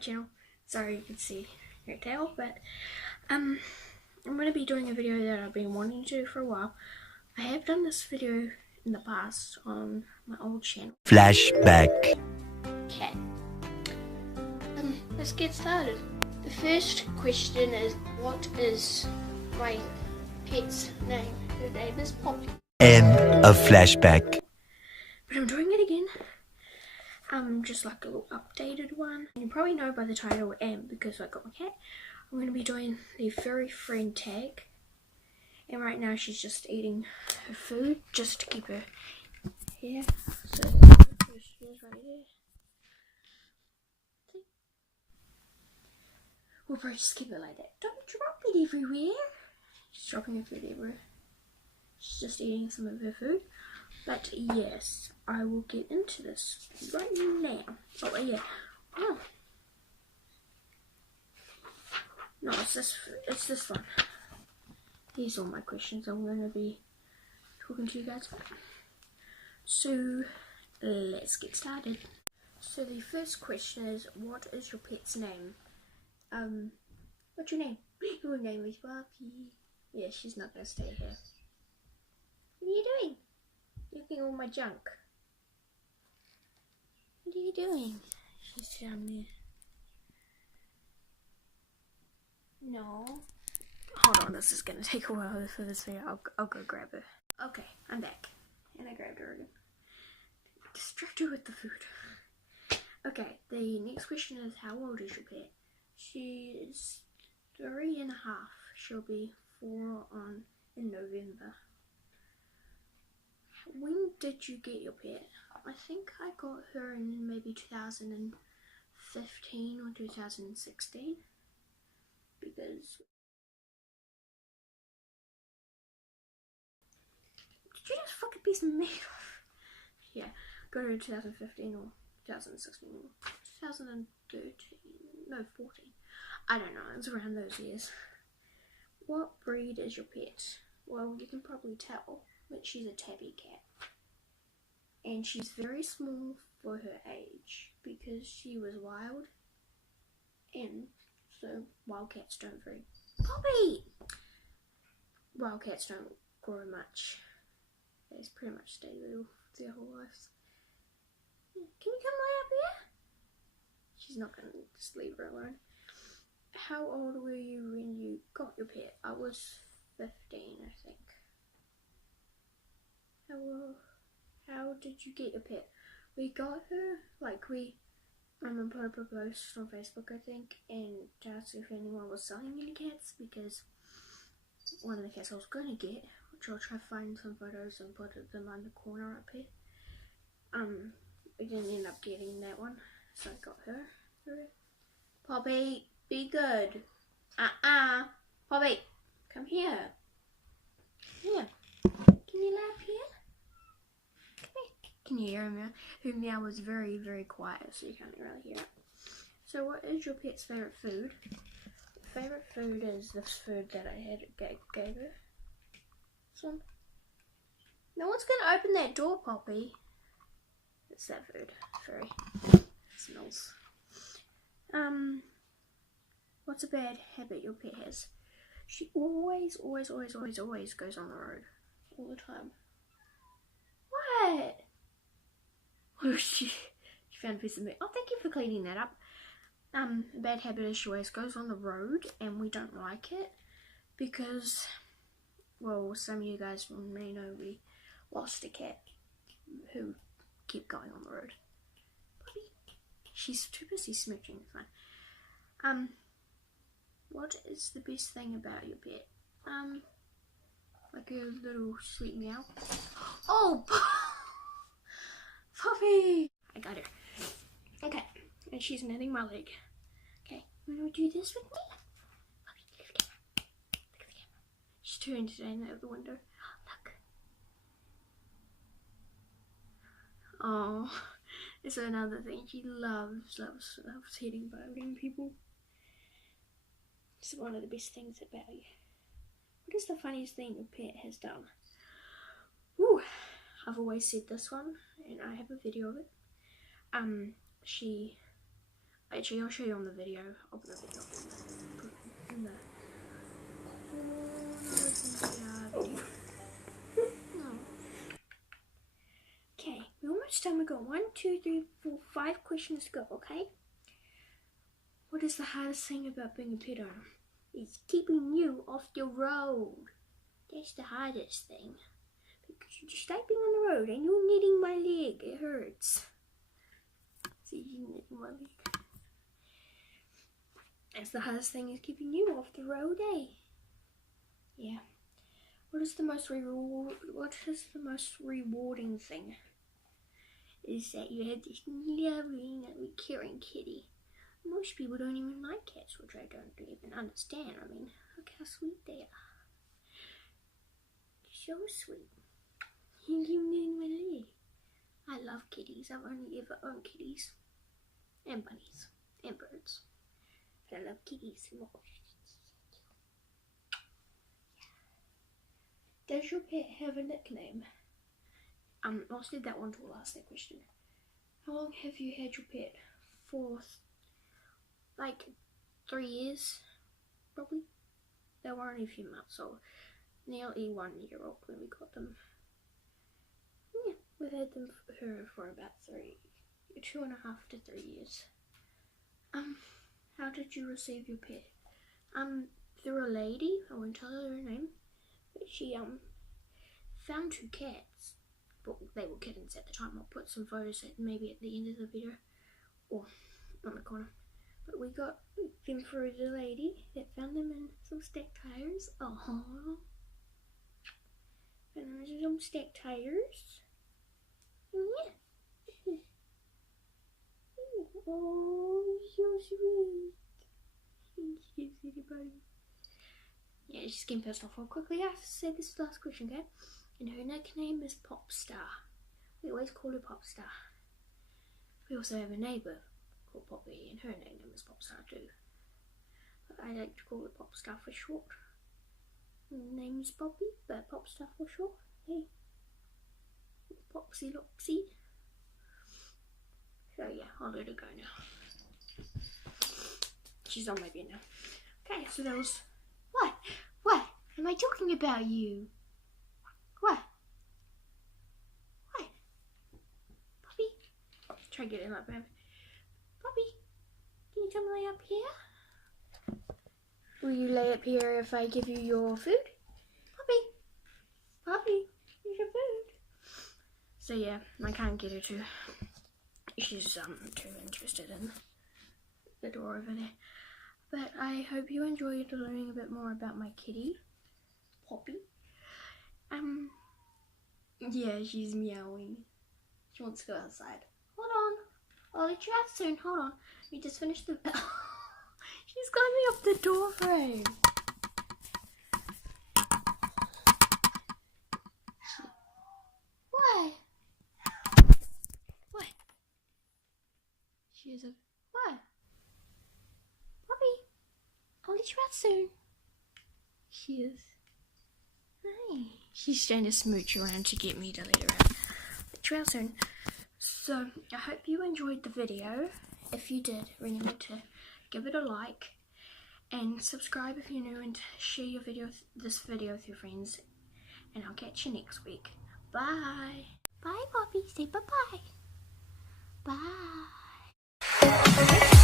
channel. Sorry you can see her tail, but I'm going to be doing a video that I've been wanting to do for a while. I have done this video in the past on my old channel. Flashback. Okay. Let's get started. The first question is, what is my pet's name? Her name is Poppy. End of flashback. But I'm doing it again. Just like a little updated one. You probably know by the title and because I got my cat. I'm going to be doing the furry friend tag. And right now she's just eating her food just to keep her here. So she is right there. See? We'll probably just keep it like that. Don't drop it everywhere. She's dropping her food everywhere. She's just eating some of her food. But yes, I will get into this right now. Oh yeah. Oh. No, it's this one. These are all my questions I'm going to be talking to you guys about. So let's get started. So the first question is, what is your pet's name? What's your name? Your name is Poppy. Yeah, she's not going to stay here. What are you doing? Looking at all my junk. What are you doing? She's down there. No. Hold on, this is gonna take a while for this video. I'll go grab her. Okay, I'm back. And I grabbed her again. Distracted with the food. Okay, the next question is, how old is your pet? She is 3.5. She'll be 4 in November. When did you get your pet? I think I got her in maybe 2015 or 2016. Because... Did you just fuck a piece of meat off? Yeah, got her in 2015 or 2016 or 2013. No, 14. I don't know, it's around those years. What breed is your pet? Well, you can probably tell. But she's a tabby cat, and she's very small for her age because she was wild, and so wild cats don't very Poppy! Wild cats don't grow much. They just pretty much stay little their whole lives. Yeah. Can you come right up here? She's not gonna just leave her alone. How old were you when you got your pet? I was 15, I think. How did you get your pet? We got her, like we put up a post on Facebook, I think, and asked if anyone was selling any cats, because one of the cats I was going to get, which I'll try to find some photos and put them on the corner up here. We didn't end up getting that one, so I got her. Poppy, be good. Poppy, come here. Here. Can you lay up here? Can you hear him? Her meow was very, very quiet, so you can't really hear it. So what is your pet's favourite food? Favourite food is this food that I had gave her. This one. No one's going to open that door, Poppy. It's that food. Furry. It smells. What's a bad habit your pet has? She always goes on the road. All the time. What? Oh, she found a piece of meat. Oh, thank you for cleaning that up. A bad habit is she always goes on the road, and we don't like it because, well, some of you guys may know we lost a cat who kept going on the road. She's too busy smooching. It's fine. What is the best thing about your pet? Like a little sweet meow. Oh, Poppy! I got her. Okay, and she's knitting my leg. Okay, you want to do this with me? Poppy, look at the camera. Look at the camera. She's turned today out of the window. Look. Oh, it's another thing. She loves hitting biting people. It's one of the best things about you. What is the funniest thing your pet has done? Ooh, I've always said this one, and I have a video of it. Actually, I'll show you on the video. I'll put a video in the corner. Okay, we're almost done. We've got 1, 2, 3, 4, 5 questions to go, okay? What is the hardest thing about being a pet owner? It's keeping you off the road. That's the hardest thing. Because you're just stepping on the road and you're knitting my leg. It hurts. See, you knitting my leg. That's the hardest thing, is keeping you off the road, eh? Yeah. What is the most rewarding thing? Is that you have this lovely, caring kitty. Most people don't even like cats, which I don't even understand. I mean, look how sweet they are. So sweet. You give me my leg. I love kitties. I've only ever owned kitties. And bunnies. And birds. But I love kitties more. Does your pet have a nickname? I'll leave that one till last, that question. How long have you had your pet? For like 3 years, probably. They were only a few months old. Nearly 1 year old when we got them. Yeah, we've had them for about 2.5 to 3 years. How did you receive your pet? Through a lady, I won't tell her her name, but she found 2 cats, but they were kittens at the time. I'll put some photos maybe at the end of the video, or on the corner. But we got them through the lady that found them in some stacked tires. Oh, and there's some stacked tires. Yeah. Oh, so sweet. Thank you, everybody. Yeah, she's getting pissed off. I'll quickly have to say this last question, okay? And her nickname is Popstar. We always call her Popstar. We also have a neighbour called Poppy, and her name is Popstar too. But I like to call her Popstar for short. Her name is Poppy, but Popstar for short. Hey, Popsy Lopsy. So yeah, I'll let her go now. She's on my bed now. Okay, so that was... What? What? Am I talking about you? What? What? Poppy? Try to get in like that. Poppy? Can you come lay up here? Will you lay up here if I give you your food? Poppy? Poppy? Here's your food. So yeah, I can't get her to. She's too interested in the door over there. But I hope you enjoyed learning a bit more about my kitty, Poppy. Yeah, she's meowing. She wants to go outside. Hold on, I'll let you out soon. Hold on, we just finished the. She's climbing up the door frame. What? What? She is a what? Poppy, I'll let you out soon. She is. Hey. She's trying to smooch around to get me to let her out. Let you out soon. So, I hope you enjoyed the video. If you did, remember to give it a like and subscribe if you're new, and share this video with your friends. And I'll catch you next week. Bye. Bye, Poppy. Say bye-bye. Bye.